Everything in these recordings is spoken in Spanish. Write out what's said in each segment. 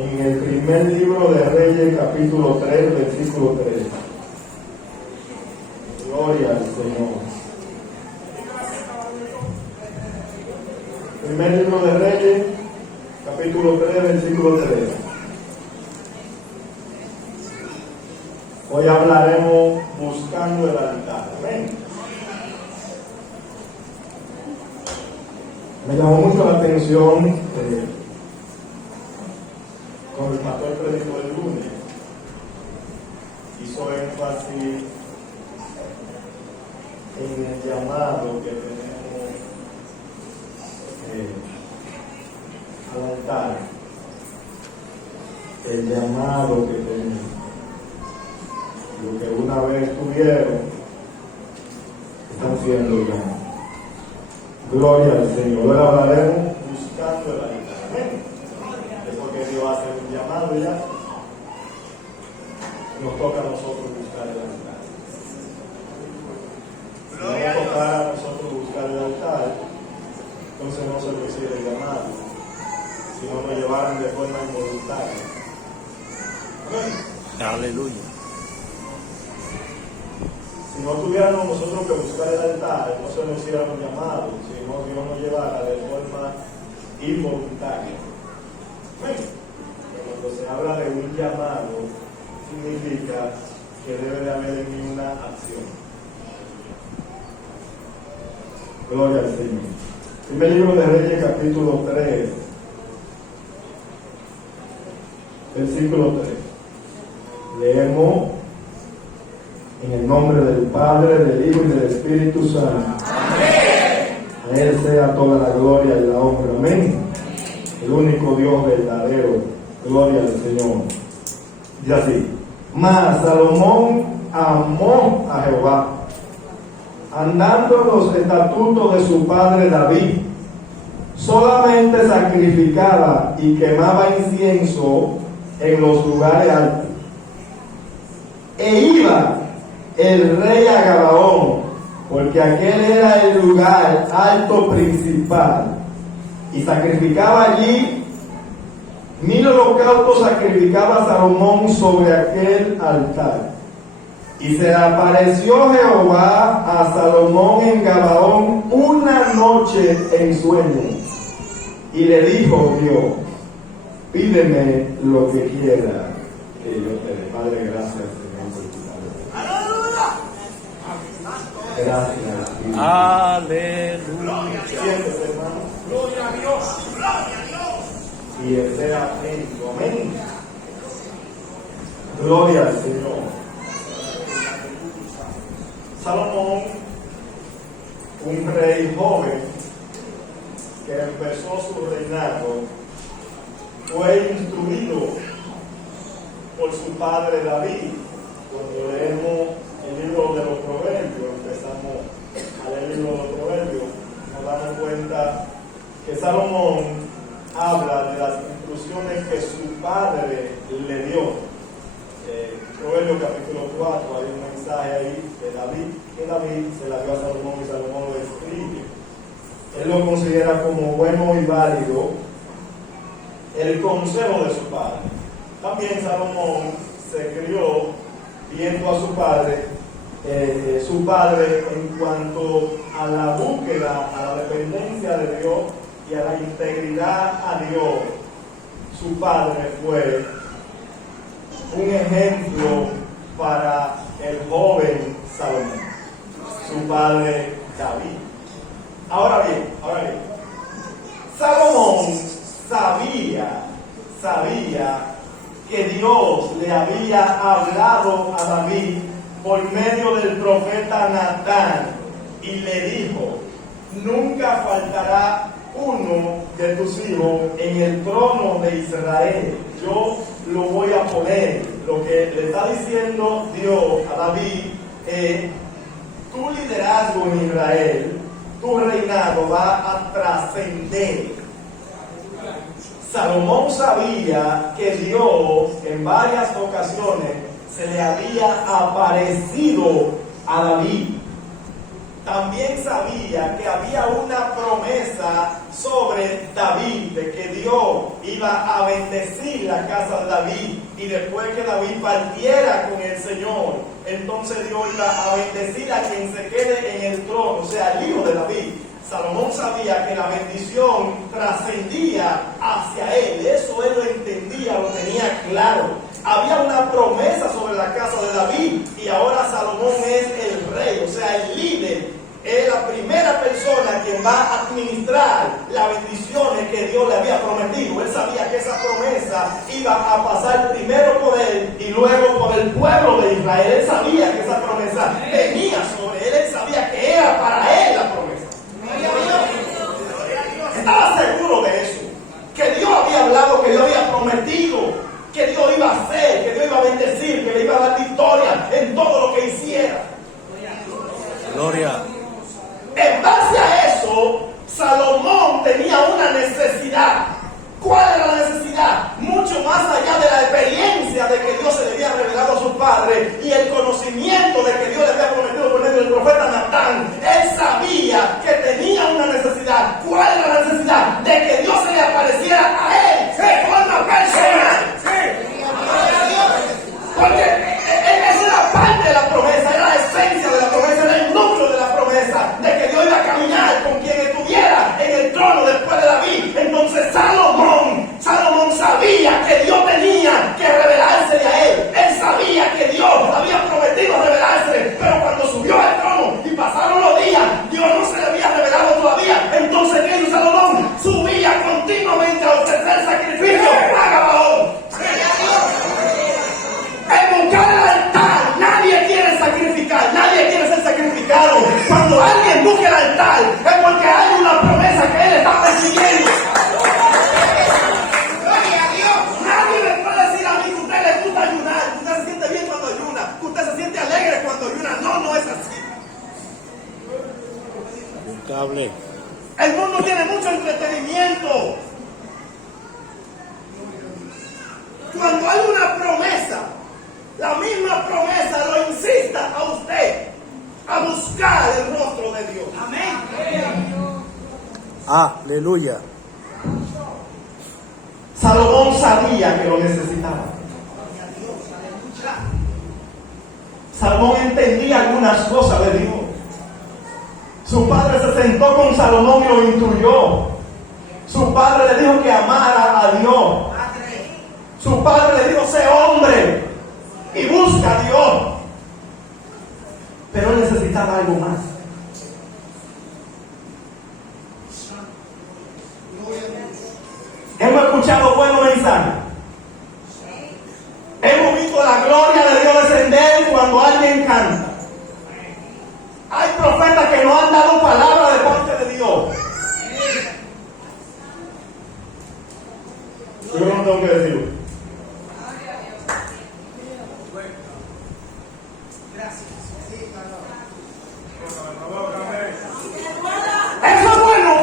en el primer libro de Reyes, capítulo 3, versículo 3. Gloria al Señor. Primer libro de Reyes, capítulo 3, versículo 3. Hoy hablaremos buscando el altar. Amén. Me llamó mucho la atención cuando el pastor predicó el lunes. Hizo énfasis en el llamado que tenemos al altar. El llamado que tenemos. Lo que una vez tuvieron, están siendo llamados. Gloria al Señor. Ahora hablaremos buscando el altar. Amén. Es porque Dios hace un llamado y ya nos toca a nosotros buscar el altar. Si no nos tocara a nosotros buscar el altar, entonces no se nos hiciera el llamado, si no nos llevaran de forma involuntaria. Amén. Aleluya. Si no tuviéramos nosotros que buscar el altar, no se nos hiciéramos llamados, sino Dios nos llevara de forma involuntaria. Bueno, cuando se habla de un llamado, significa que debe de haber en mí una acción. Gloria al Señor. Primer libro de Reyes, capítulo 3, versículo 3. Leemos. En el nombre del Padre, del Hijo y del Espíritu Santo. Amén. A Él sea toda la gloria y la honra. Amén. El único Dios verdadero. Gloria al Señor. Dice así. Mas Salomón amó a Jehová, andando en los estatutos de su padre David. Solamente sacrificaba y quemaba incienso en los lugares altos. E iba el rey a Gabaón, porque aquel era el lugar alto principal, y sacrificaba allí 1000 holocaustos, sacrificaba Salomón sobre aquel altar. Y se le apareció Jehová a Salomón en Gabaón una noche en sueño, y le dijo Dios: pídeme lo que quiera que yo te dé. Padre, gracias, Señor, por tu palabra. Gracias. Aleluya. Siéntese, hermano. Gloria a Dios, gloria a Dios. Y esté atento. Amén. Gloria al Señor. Salomón, un rey joven que empezó su reinado, fue instruido por su padre David. Cuando leemos el libro de los Proverbios, empezamos a leer el libro de los Proverbios, nos damos cuenta que Salomón habla de las instrucciones que su padre le dio. Proverbios capítulo 4, hay un mensaje ahí de David, que David se la dio a Salomón y Salomón lo escribe. Él lo considera como bueno y válido el consejo de su padre. También Salomón se crió viendo a su padre en cuanto a la búsqueda, a la dependencia de Dios y a la integridad a Dios. Su padre fue un ejemplo para el joven Salomón, su padre David. Ahora bien, Salomón sabía que Dios le había hablado a David por medio del profeta Natán y le dijo: nunca faltará uno de tus hijos en el trono de Israel. Yo lo voy a poner. Lo que le está diciendo Dios a David es: tu liderazgo en Israel, tu reinado va a trascender. Salomón sabía que Dios en varias ocasiones se le había aparecido a David. También sabía que había una promesa sobre David, de que Dios iba a bendecir la casa de David, y después que David partiera con el Señor, entonces Dios iba a bendecir a quien se quede en el trono, o sea, el hijo de David. Salomón sabía que la bendición trascendía hacia él, eso él lo entendía, lo tenía claro. Había una promesa sobre la casa de David, y ahora Salomón es el rey, o sea, el líder. Es la primera persona quien va a administrar las bendiciones que Dios le había prometido. Él sabía que esa promesa iba a pasar primero por él y luego por el pueblo de Israel. Él sabía que esa promesa venía sobre él. Él sabía que era para él la promesa. Estaba seguro de eso. Que Dios había hablado, que Dios había prometido, que Dios iba a hacer, que Dios iba a bendecir, que le iba a dar victoria en todo lo que hiciera. Gloria. En base a eso, Salomón tenía una necesidad. ¿Cuál era la necesidad? Mucho más allá de la experiencia de que Dios se le había revelado a su padre y el conocimiento de que Dios le había prometido por medio del profeta Natán, él sabía que tenía una necesidad. ¿Cuál era la necesidad? De que Dios se le apareciera a él de forma personal. Porque esa era parte de la promesa, era la esencia de la promesa, era el núcleo de la promesa, de que Dios iba a caminar con quien estuviera en el trono después de David. Entonces Salomón sabía que Dios tenía que revelársele a él. Él sabía que Dios había prometido revelársele, pero cuando subió al trono y pasaron los días, Dios no se le había revelado todavía. Entonces, ¿qué hizo Salomón? Subía continuamente a ofrecer sacrificio a Gabaón. En buscar el altar, nadie quiere sacrificar, nadie quiere ser sacrificado. Cuando alguien busca el altar, es porque hay una promesa que él está persiguiendo. Nadie me puede decir a mí que a usted le gusta ayunar, que usted se siente bien cuando ayuna, que usted se siente alegre cuando ayuna. No es así. Un cable. El mundo tiene mucho entretenimiento. Cuando hay una promesa, la misma promesa lo insista a usted a buscar el rostro de Dios. Amén. Aleluya. Salomón sabía que lo necesitaba. Salomón entendía algunas cosas de Dios. Su padre se sentó con Salomón y lo instruyó. Su padre le dijo que amara a Dios. Su padre le dijo: sé hombre y busca a Dios. Pero él necesitaba algo más. Hemos escuchado buenos mensajes. Hemos visto la gloria de Dios descender cuando alguien canta. Hay profetas que nos han dado palabra de parte de Dios. Yo no tengo que decirlo. Eso es bueno.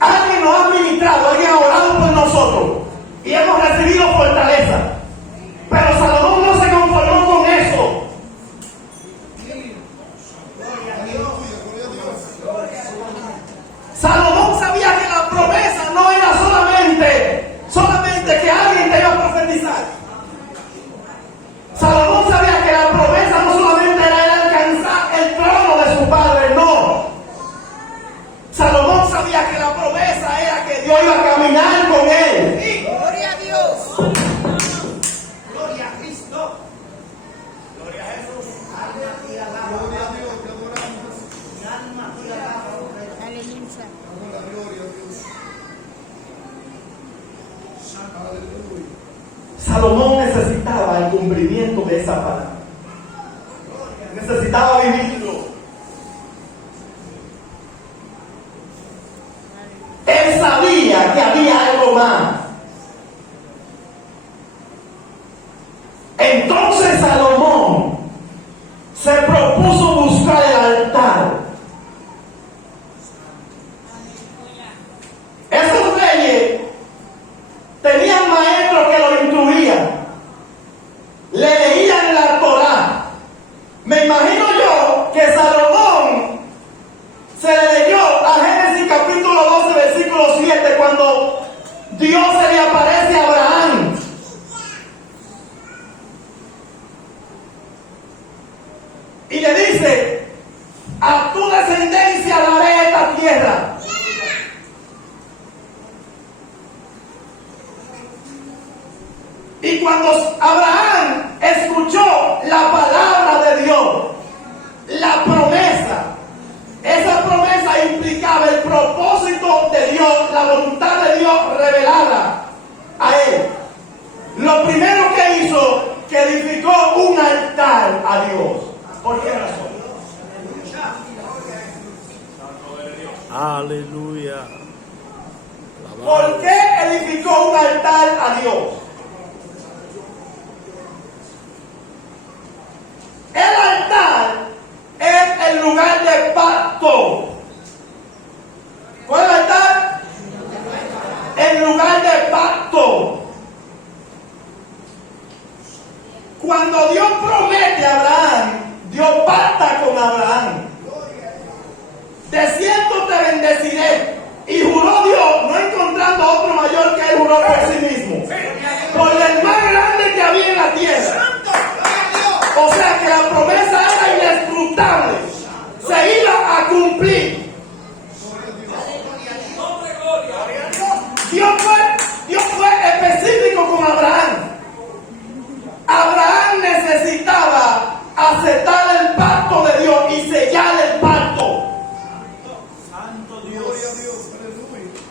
Alguien nos ha ministrado, alguien ha orado por nosotros y hemos recibido fortaleza. Pero Salomón no se conformó con eso. Salomón sabía que la promesa no era solamente que alguien te iba a profetizar. Salomón sabía que la promesa no solamente era el alcanzar el trono de su padre, no. Salomón sabía que la promesa era que Dios iba a caminar con él. Gloria a Dios. Gloria a Cristo. Gloria a Jesús. Alma y alaba. Gloria a Dios, te adoramos. Alma y alaba. Aleluya. Gloria a Dios. Salomón necesitaba el cumplimiento de esa palabra. Necesitaba vivirlo. Él sabía que había algo más. Entonces Salomón se propuso buscar el altar. Esos reyes tenían maestros que lo instruían, le leían la Torá. Me imagino yo que Salomón se le leyó a Génesis Dios se le aparece a Abraham. Y le dice: a tu descendencia daré esta tierra. Y cuando Abraham escuchó la palabra de Dios, la promesa, esa promesa implicaba el propósito de Dios, la voluntad de Dios revelada a él. Lo primero que hizo, que edificó un altar a Dios. ¿Por qué razón? Aleluya. ¿Por qué edificó un altar a Dios? El altar es el lugar de pacto. ¿Cuál es el altar? El lugar de pacto. Cuando Dios promete a Abraham, Dios pacta con Abraham. De cierto te bendeciré. Y juró Dios, no encontrando otro mayor que él, juró por sí mismo, por el más grande que había en la tierra. O sea que la promesa era inescrutable, se iba a cumplir. Dios fue específico con Abraham. Abraham necesitaba aceptar el pacto de Dios y sellar el pacto. Santo Dios.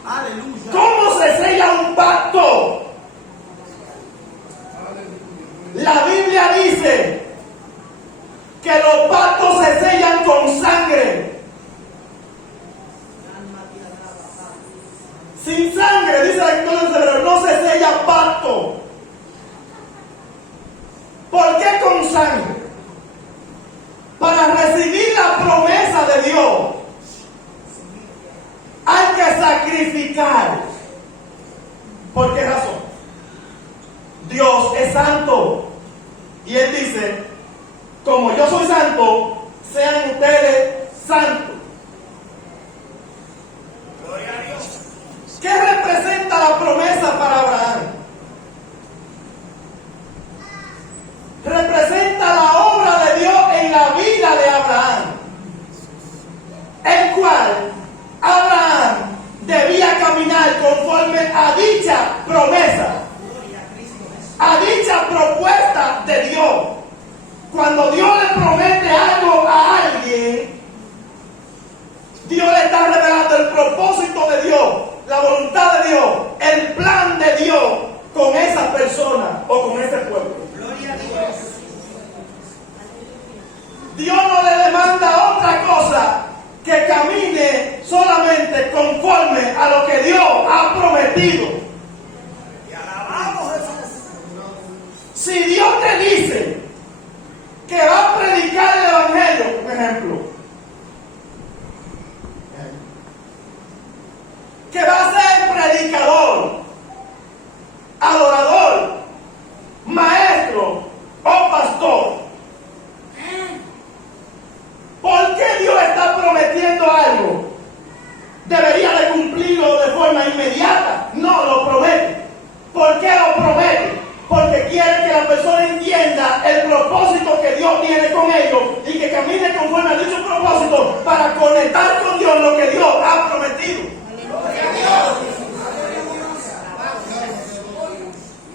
Aleluya. ¿Cómo se sella un pacto? La Biblia dice que los pactos se sellan con sangre. Sin sangre, dice la Escritura en Hebreos, no se sella pacto. ¿Por qué con sangre? Para recibir la promesa de Dios hay que sacrificar. ¿Por qué razón? Dios es santo. Y Él dice: como yo soy santo, sean ustedes santos. Gloria a Dios. ¿Qué representa la promesa para Abraham? Representa la obra de Dios en la vida de Abraham, el cual Abraham debía caminar conforme a dicha promesa, a dicha propuesta de Dios. Cuando Dios le promete algo a alguien, Dios le está revelando el propósito de Dios, la voluntad de Dios, el plan de Dios con esa persona o con ese pueblo. Gloria a Dios. Dios no le demanda otra cosa que camine solamente conforme a lo que Dios ha prometido. Y alabamos a Jesús. Si Dios te dice que va a predicar el evangelio, por ejemplo, que va a ser predicador, adorador, maestro o pastor, ¿por qué Dios está prometiendo algo? Debería de cumplirlo de forma inmediata. No lo promete. ¿Por qué lo promete? Porque quiere que la persona entienda el propósito que Dios tiene con ellos y que camine conforme a dicho propósito para conectar con Dios lo que Dios ha prometido.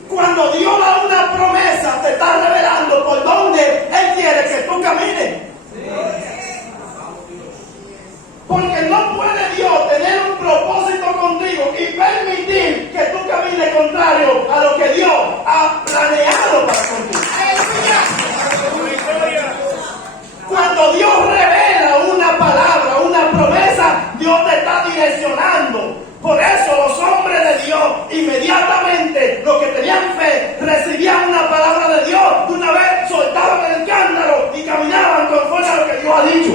Cuando Dios da una promesa, te está revelando por dónde Él quiere que tú camines. Porque no puede Dios tener un propósito contigo y permitir que tú camines contrario a lo que Dios ha planeado para contigo. Cuando Dios revela una palabra, una promesa, Dios te está direccionando. Por eso los hombres de Dios, inmediatamente, los que tenían fe, recibían una palabra de Dios, de una vez soltaban el cántaro y caminaban conforme a lo que Dios ha dicho.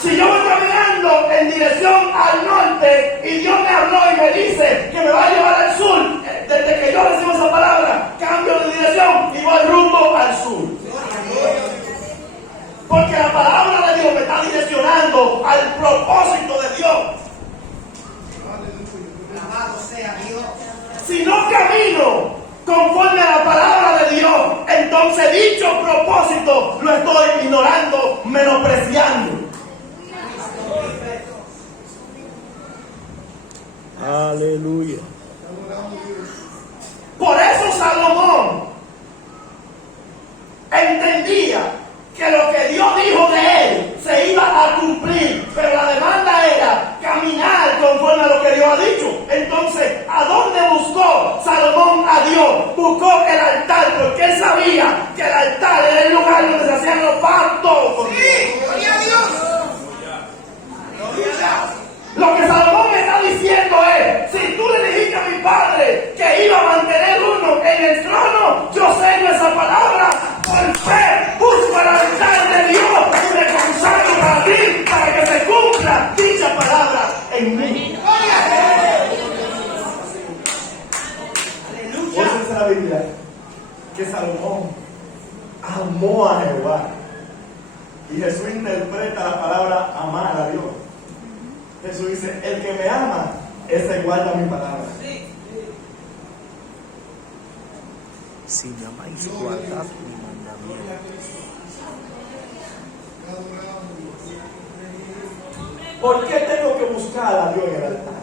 Si yo voy caminando en dirección al norte y Dios me habló y me dice que me va a llevar al sur, desde que yo recibo esa palabra, cambio de dirección y voy rumbo al sur. Porque la palabra de Dios me está direccionando al propósito de Dios. si no camino conforme a la palabra de Dios, entonces dicho propósito lo estoy ignorando, menospreciando. Aleluya. Por eso Salomón entendía que lo que Dios dijo de él se iba a cumplir, pero la demanda era caminar conforme a lo que Dios ha dicho. Entonces, ¿a dónde buscó Salomón a Dios? Buscó el altar, porque él sabía que el altar era el lugar donde se hacían los pactos con Dios. ¡Gloria a Dios! Lo que Salomón me está diciendo es, si tú le dijiste a mi padre que iba a mantener uno en el trono, yo sello esa palabra por fe, busco el altar de Dios y me consagro para ti, para que se cumpla dicha palabra en mí. Esa es la Biblia, que Salomón amó a Jehová. Y Jesús interpreta la palabra amar a Dios. Jesús dice, el que me ama, ese guarda mi palabra. Si me amáis, guardad mi mandamiento. ¿Por qué tengo que buscar a Dios en el altar?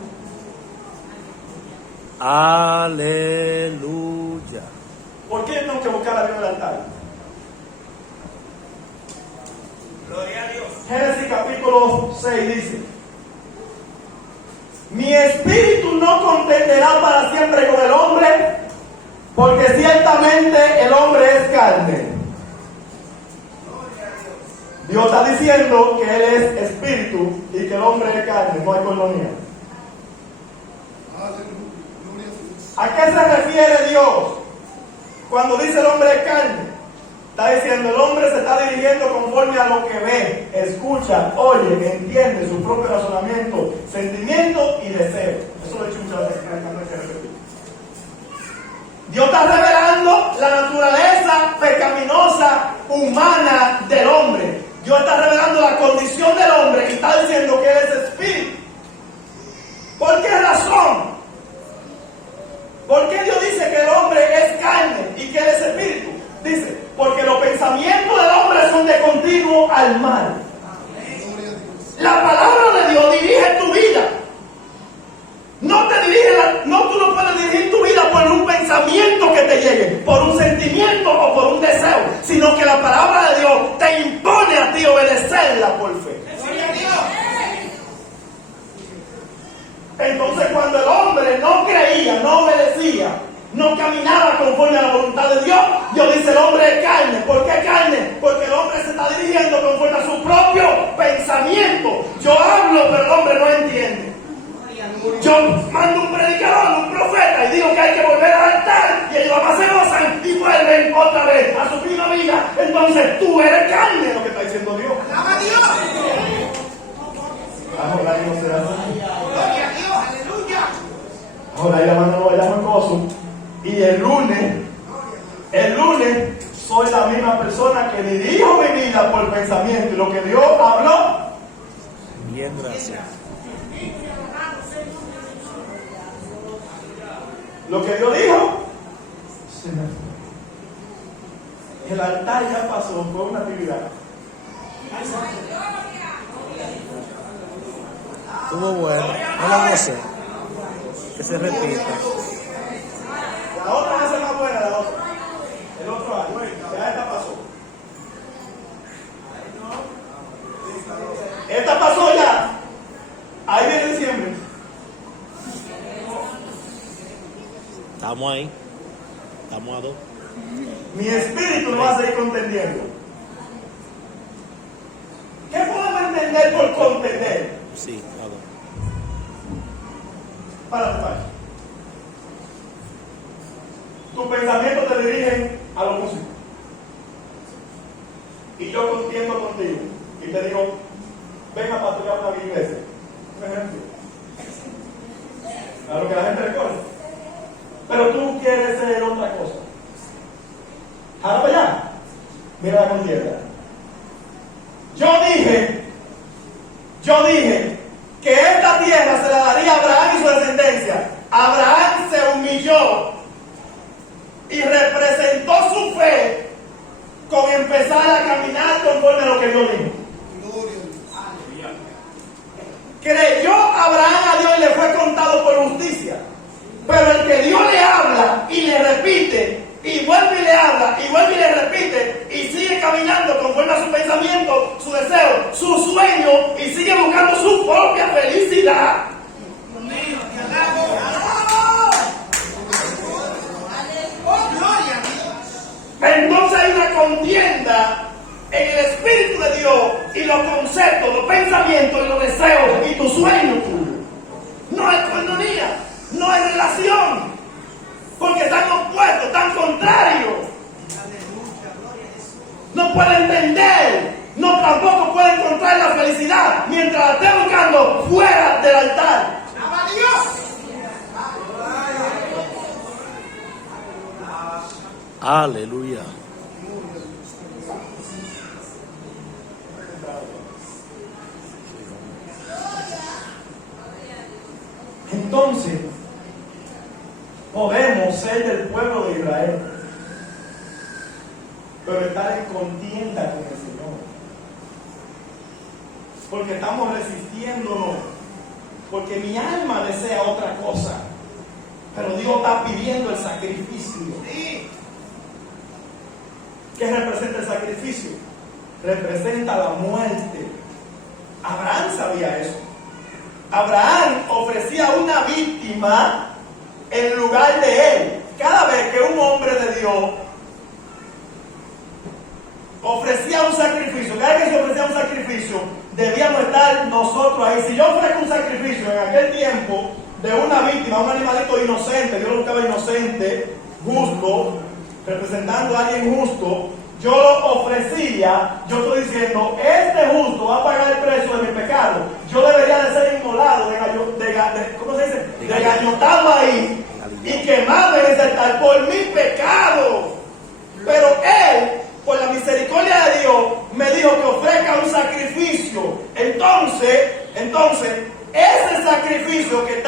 Aleluya. ¿Por qué tengo que buscar a Dios en el altar? Gloria a Dios. Génesis capítulo 6 dice, mi espíritu no contenderá para siempre con el hombre, porque ciertamente el hombre es carne. Dios está diciendo que Él es espíritu y que el hombre es carne, no hay coinonía. ¿A qué se refiere Dios cuando dice el hombre es carne? Está diciendo el hombre se está dirigiendo conforme a lo que ve, escucha, oye, entiende su propio razonamiento, sentimiento y deseo. Eso lo he dicho muchas veces, no hay que repetir. Dios está revelando la naturaleza pecaminosa humana del hombre. Dios está revelando la condición del hombre y está diciendo que Él es espíritu. ¿Por qué razón? ¿Por qué Dios dice que el hombre es carne y que Él es espíritu? Dice, porque los pensamientos del hombre son de continuo al mal. La palabra de Dios dirige tu vida. No te dirige, tú no puedes dirigir tu vida por un pensamiento que te llegue, por un sentimiento o por un deseo, sino que la palabra de Dios te impone a ti obedecerla por fe. Entonces, cuando el hombre no creía, no obedecía, no caminaba conforme a la voluntad de Dios, Dios dice el hombre es carne. ¿Por qué carne? Porque el hombre se está dirigiendo conforme a su propio pensamiento. Yo hablo, pero el hombre no entiende. Yo mando un predicador, un profeta, y digo que hay que volver al altar, y ellos más se gozan y vuelven otra vez a su misma vida. Entonces tú eres carne, lo que está diciendo Dios. ¡Alaba a Dios! Ahora no será así. ¡Gloria a Dios! ¡Aleluya! Ahora la mano no vayamos en gozo. Y el lunes soy la misma persona que dirijo mi vida por pensamiento. Y lo que Dios habló, Bien, gracias. lo que Dios dijo, se me fue. El altar ya pasó, fue una actividad. Estuvo bueno. No la gocé. Que se repita. La otra va a ser más buena, la otra. El otro año, ya esta pasó. Esta pasó ya. Ahí viene diciembre. Estamos ahí. Estamos a 2. Mi espíritu no va a seguir contendiendo. ¿Qué podemos entender por contender? Sí, a 2. Párate, Pacho. Tus pensamientos te dirigen a los músicos. Y yo contiendo contigo. Y te digo, ven a pastorear una iglesia. Un ejemplo. A lo que la gente recuerda. Pero tú quieres ser otra cosa. Ahora para allá. Mira la contienda. Yo dije que esta tierra se la daría a Abraham y su descendencia. Abraham se humilló Dios y representó su fe con empezar a caminar conforme a lo que Dios dijo. Creyó Abraham a Dios y le fue contado por justicia. Pero el que Dios le habla y le repite, y vuelve y le habla, y vuelve y le repite, y sigue caminando conforme a su pensamiento, su deseo, su sueño, y sigue buscando su propia felicidad. Entonces hay una contienda en el Espíritu de Dios y los conceptos, los pensamientos y los deseos y tus sueños. No es coinonía, no es relación, porque están opuestos, están contrarios. No puede entender, no tampoco puede encontrar la felicidad mientras la esté buscando fuera del altar. ¡Ama a Dios! Aleluya. Entonces, podemos ser del pueblo de Israel, pero estar en contienda con el Señor, porque estamos resistiéndonos, porque mi alma desea otra cosa, pero Dios está pidiendo el sacrificio. ¿Qué representa el sacrificio? Representa la muerte. Abraham sabía eso. Abraham ofrecía una víctima en lugar de él. Cada vez que un hombre de Dios ofrecía un sacrificio, cada vez que se ofrecía un sacrificio, debíamos estar nosotros ahí. Si yo ofrezco un sacrificio en aquel tiempo de una víctima, un animalito inocente, Dios lo buscaba inocente, justo, representando a alguien justo, yo lo ofrecía, yo estoy diciendo, este justo va a pagar el precio de mi pecado. Yo debería de ser inmolado, ¿cómo se dice? Degañotado ahí y quemado en ese altar por mi pecado. Pero él, por la misericordia de Dios, me dijo que ofrezca un sacrificio. Entonces, ese sacrificio que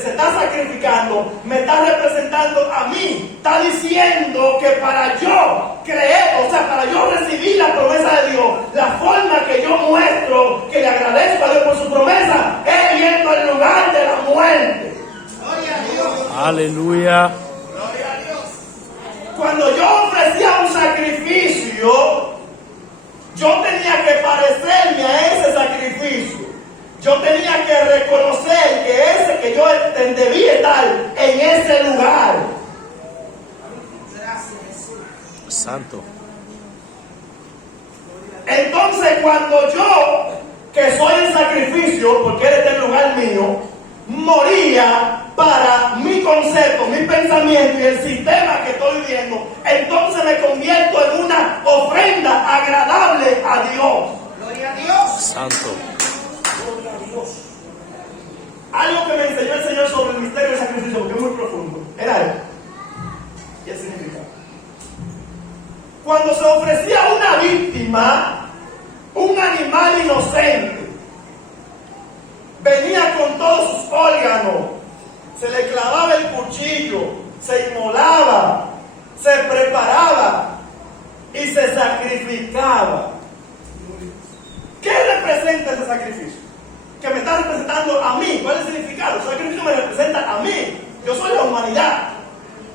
se está sacrificando me está representando a mí. Está diciendo que para yo creer, o sea, para yo recibir la promesa de Dios, la forma que yo muestro que le agradezco a Dios por su promesa es yendo al lugar de la muerte. Gloria a Dios. Aleluya. Gloria a Dios. Cuando yo ofrecía un sacrificio, yo tenía que parecerme a ese sacrificio. Yo tenía que reconocer que yo debía estar en ese lugar. Santo. Entonces, cuando yo, que soy el sacrificio, porque Él está en el lugar mío, moría para mi concepto, mi pensamiento y el sistema que estoy viviendo, entonces me convierto en una ofrenda agradable a Dios. Gloria a Dios. Santo. Algo que me enseñó el Señor sobre el misterio del sacrificio, porque es muy profundo, era esto. Y el significado. Cuando se ofrecía una víctima, un animal inocente, venía con todos sus órganos, se le clavaba el cuchillo, se inmolaba, se preparaba y se sacrificaba. ¿Qué representa ese sacrificio? Que me está representando a mí. ¿Cuál es el significado? El sacrificio me representa a mí. Yo soy la humanidad.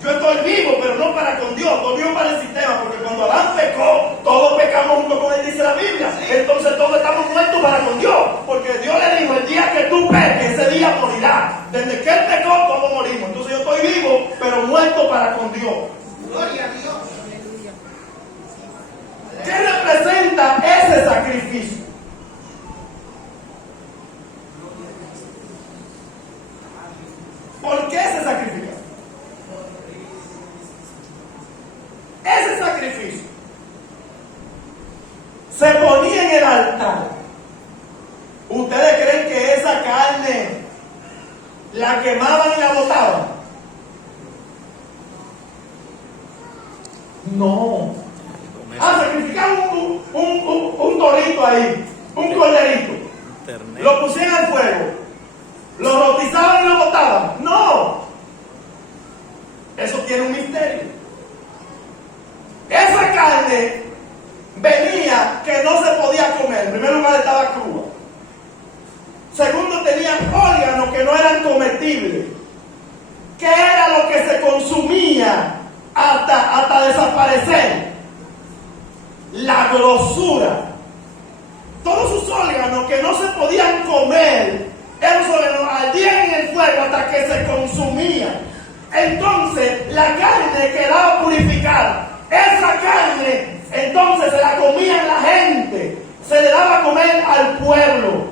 Yo estoy vivo, pero no para con Dios, estoy vivo para el sistema, porque cuando Adán pecó, todos pecamos junto con él, dice la Biblia. Entonces todos estamos muertos para con Dios, porque Dios le dijo, el día que tú peques, ese día morirás. Desde que él pecó, todos morimos. Entonces yo estoy vivo, pero muerto para con Dios. Gloria a Dios. ¿Qué representa ese sacrificio? ¿Por qué se sacrifica? Ese sacrificio se ponía en el altar. ¿Ustedes creen que esa carne la quemaban y la botaban? No. Sacrificaban un torito ahí, un corderito. Lo pusieron al fuego. ¿Lo rotizaban y lo botaban? No. entonces la carne quedaba purificada. Esa carne entonces se la comían la gente, se le daba a comer al pueblo.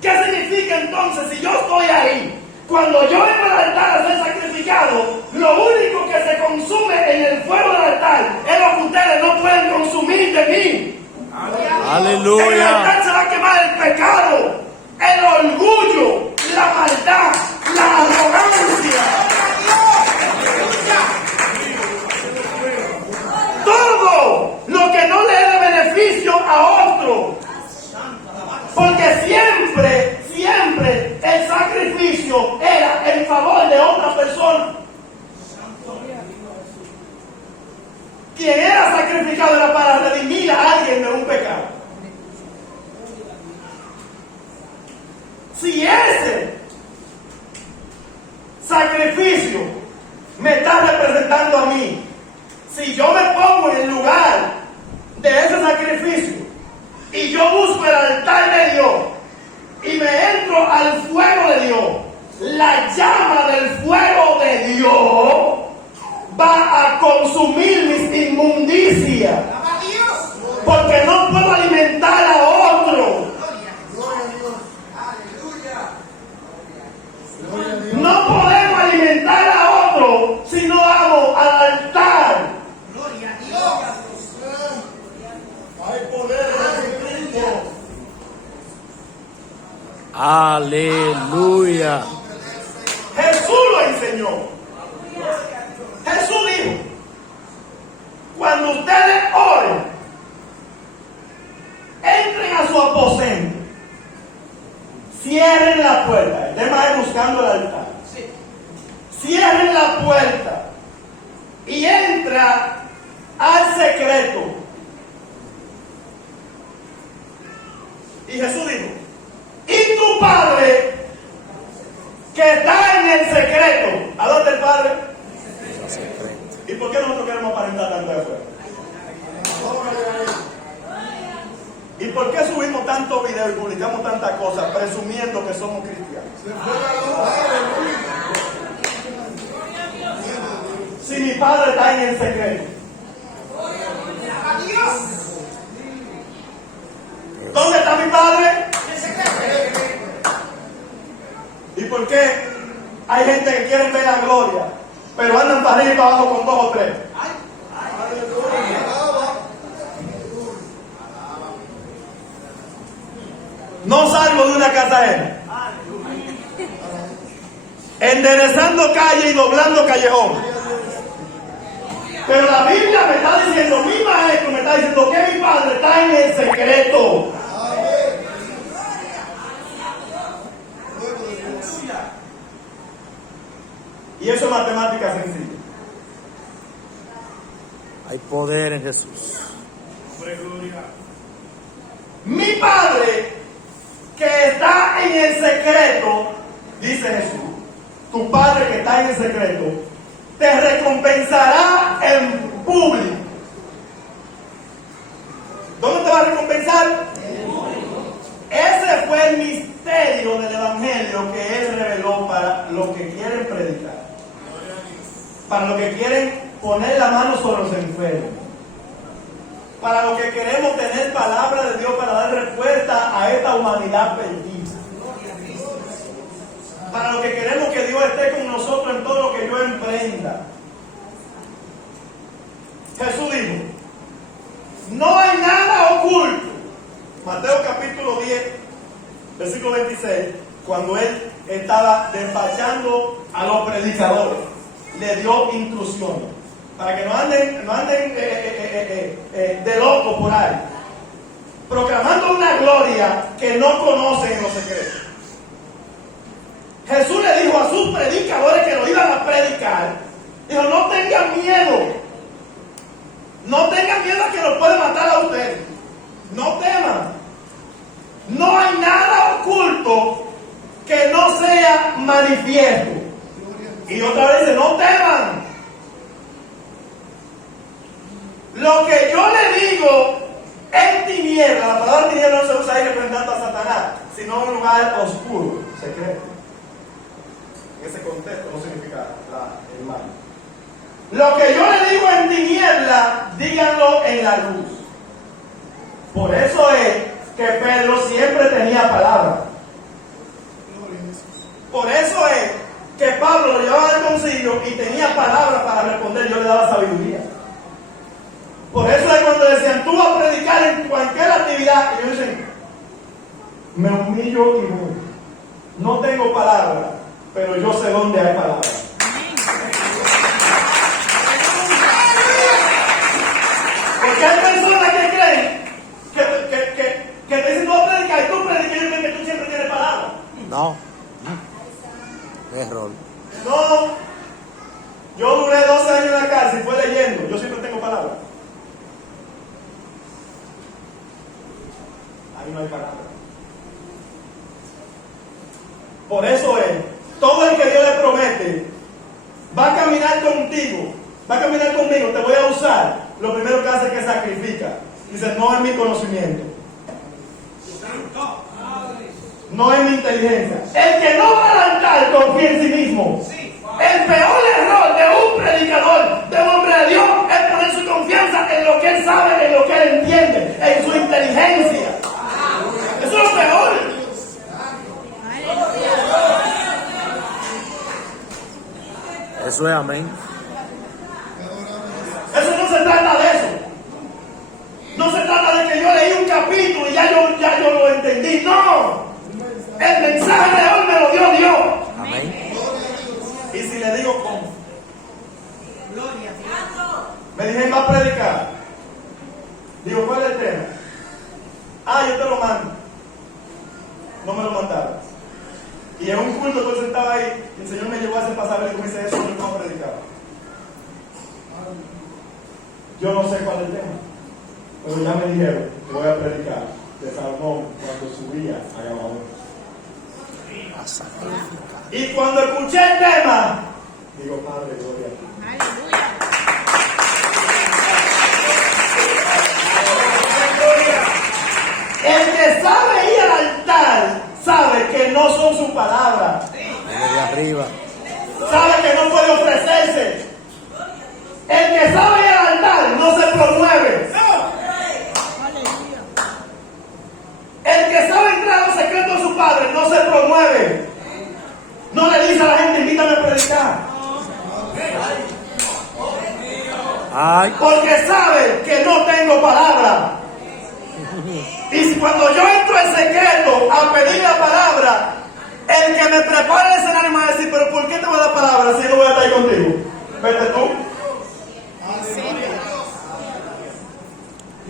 ¿Qué significa entonces si yo estoy ahí? Cuando yo vengo al altar a ser sacrificado, lo único que se consume en el fuego del altar es lo que ustedes no pueden consumir de mí. Aleluya. En el altar se va a quemar el pecado, el orgullo, la maldad, la arrogancia. Todo lo que no le dé beneficio a otro. Porque siempre el sacrificio era en favor de otra persona. Quien era sacrificado era para redimir a alguien de un pecado. Si ese sacrificio me está representando a mí, si yo me pongo en el lugar de ese sacrificio y yo busco el altar de Dios y me entro al fuego de Dios, la llama del fuego de Dios va a consumir mis inmundicias, porque no puedo alimentar a otro. No podemos alimentar a otro si no vamos al altar. Hay poder en Cristo. Aleluya. Jesús lo enseñó. Jesús dijo: cuando ustedes oren, entren a su aposento, cierren la puerta. El tema es buscando el altar. Cierren la puerta y entra al secreto. Y Jesús dijo: y tu Padre que está en el secreto. ¿A dónde el Padre? ¿Y por qué nosotros queremos aparentar tanto de afuera? ¿Y por qué subimos tantos videos y publicamos tantas cosas presumiendo que somos cristianos? Si mi Padre está en el secreto. ¿Dónde está mi Padre? ¿Y por qué hay gente que quiere ver la gloria, pero andan para arriba y para abajo con 2 o 3? No salgo de una casa ajena, enderezando calle y doblando callejón. Pero la Biblia me está diciendo, mi maestro me está diciendo que mi Padre está en el secreto. Y eso es matemática sencilla. Hay poder en Jesús. Mi Padre que está en el secreto, dice Jesús, tu Padre que está en el secreto, te recompensará en público. ¿Dónde te va a recompensar? Ese fue el misterio del Evangelio que Él reveló para los que quieren predicar, para los que quieren poner la mano sobre los enfermos, para los que queremos tener palabra de Dios para dar respuesta a esta humanidad perdida, para los que queremos que Dios esté con nosotros en todo lo que yo emprenda. Jesús dijo: no hay nada oculto. Mateo capítulo 10, versículo 26, cuando Él estaba despachando a los predicadores, le dio instrucciones para que no anden de locos por ahí, proclamando una gloria que no conocen en los secretos. Jesús le dijo a sus predicadores que lo iban a predicar, dijo: no tengan miedo, no tengan miedo a que los puede matar a ustedes, no teman, no hay nada oculto que no sea manifiesto. Y otra vez dice: no teman. Lo que yo le digo en tiniebla, la palabra tiniebla no se usa ahí representando a Satanás, sino en un lugar oscuro, secreto. En ese contexto no significa el mal. Lo que yo le digo en tiniebla, díganlo en la luz. Por eso es que Pedro siempre tenía palabra. Por eso es que Pablo lo llevaba al concilio y tenía palabra para responder. Yo le daba sabiduría. Por eso es cuando decían, tú vas a predicar en cualquier actividad. Y ellos dicen, me humillo y voy. No tengo palabra, pero yo sé dónde hay palabra. Porque hay personas que creen que te dicen, no vas a predicar, y tú predicas, y creen que tú siempre tienes palabra. No. Error. No. Yo duré 12 años en la cárcel y fue leyendo. Yo siempre tengo palabra. Ahí no hay palabra. Por eso es, todo el que Dios le promete va a caminar contigo, va a caminar conmigo, te voy a usar. Lo primero que hace es que sacrifica. Dice, no es mi conocimiento, no es mi inteligencia. El que no va al altar confía en sí mismo. El peor error de un predicador, de un hombre de Dios, es poner su confianza en lo que él sabe, en lo que él entiende, en su inteligencia. Eso es lo peor. Eso es amén. Eso no se trata de eso. No se trata de que yo leí un capítulo y ya yo lo entendí. No. El mensaje de hoy me lo dio Dios. Amén. Y si le digo cómo. Me dijeron, va a predicar. Digo, ¿cuál es el tema? Yo te lo mando. No me lo mandaron. Y en un culto que yo estaba ahí, el Señor me llevó a hacer pasar y me dice, eso yo no voy a predicar. Yo no sé cuál es el tema, pero ya me dijeron que voy a predicar de Salomón cuando subía a Gabaón. Y cuando escuché el tema, digo, Padre, gloria a ti. El que sabe ir al altar sabe que no son sus palabras. De arriba. Sabe que no puede ofrecerse. El que sabe ir al altar no se promueve. El que sabe entrar a los secretos de su padre no se promueve. No le dice a la gente, invítame a predicar. Ay. Porque sabe que no tengo palabra. Y cuando yo entro en secreto a pedir la palabra, el que me prepara el escenario me va a decir, pero ¿por qué te voy a dar palabra si yo no voy a estar ahí contigo? Vete tú.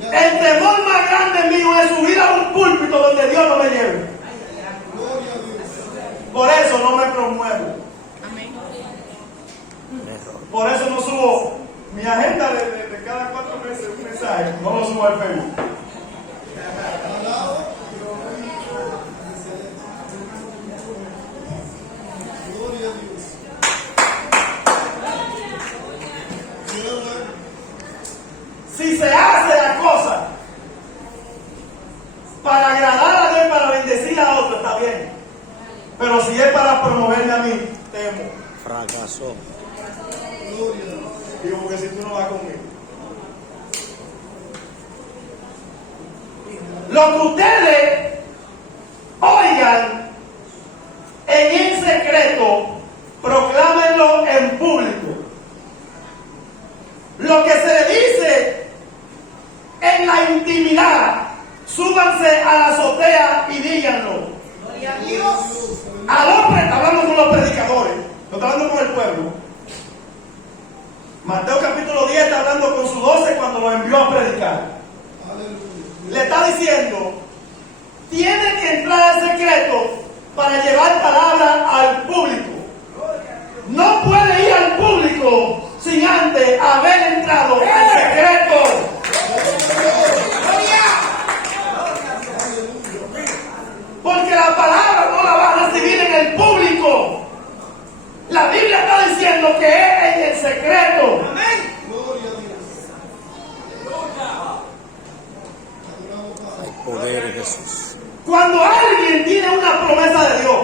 El temor más grande mío es subir a un púlpito donde Dios no me lleve. Por eso no me promuevo. Por eso no subo mi agenda de cada 4 meses un mensaje. No lo subo al Facebook. Si se hace la cosa para agradar a Dios, para bendecir a otro, está bien. Pero si es para promoverme a mí, temo. Fracasó. Digo, porque si tú no vas conmigo. Lo que ustedes oigan en secreto, proclámenlo en público. Lo que se dice en la intimidad, súbanse a la azotea y díganlo. Gloria a Dios. Al hombre, hablando con los predicadores, no está hablando con el pueblo. Mateo capítulo 10 está hablando con sus 12 cuando los envió a predicar. Le está diciendo, tiene que entrar al secreto para llevar palabra al público. No puede ir al público sin antes haber entrado al secreto. Porque la palabra no la va a recibir en el público. La Biblia está diciendo que es en el secreto. Amén. Hay poder en Jesús. Cuando alguien tiene una promesa de Dios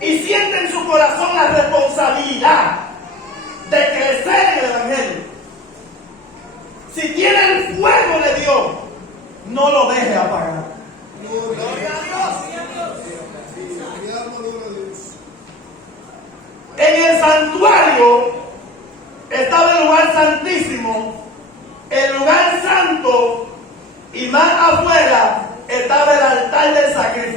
y siente siente en su corazón la responsabilidad de crecer en el Evangelio, si tiene el fuego de Dios, no lo deje apagar. Gloria a Dios. En el santuario estaba el lugar santísimo, el lugar santo, y más afuera estaba el altar del sacrificio.